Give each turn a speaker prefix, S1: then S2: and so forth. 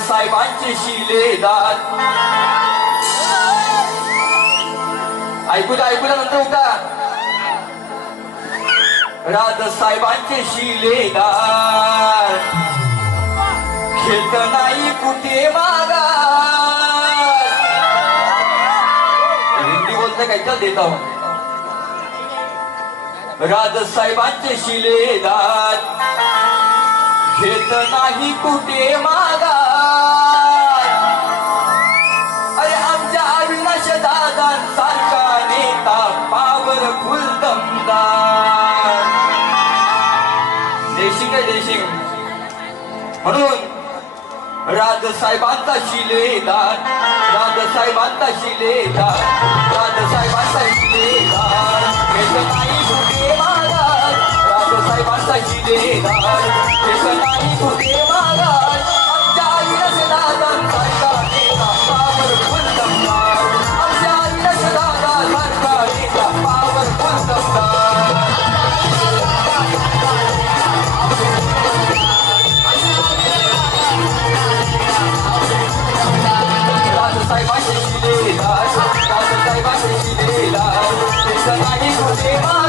S1: साहेबांचे शिलेदार ऐकू द्या ऐकू द्या नंतर उठा राज साहेबांचे शिलेदार खेळत नाही कुठे मागा हिंदी बोलते काय चल देता राज साहेबांचे शिलेदार घेत नाही कुठे पावर फुल दमदार देशिंग आहे देशिंग म्हणून राजसाहेबांचा शिलेदार राजसाहेबांचा शिलेदार राजसाहेबांचा शिलेदार घेत नाही कुठे महाराज राजसाहेबांचा शिलेदार घेत Você vai me esconder,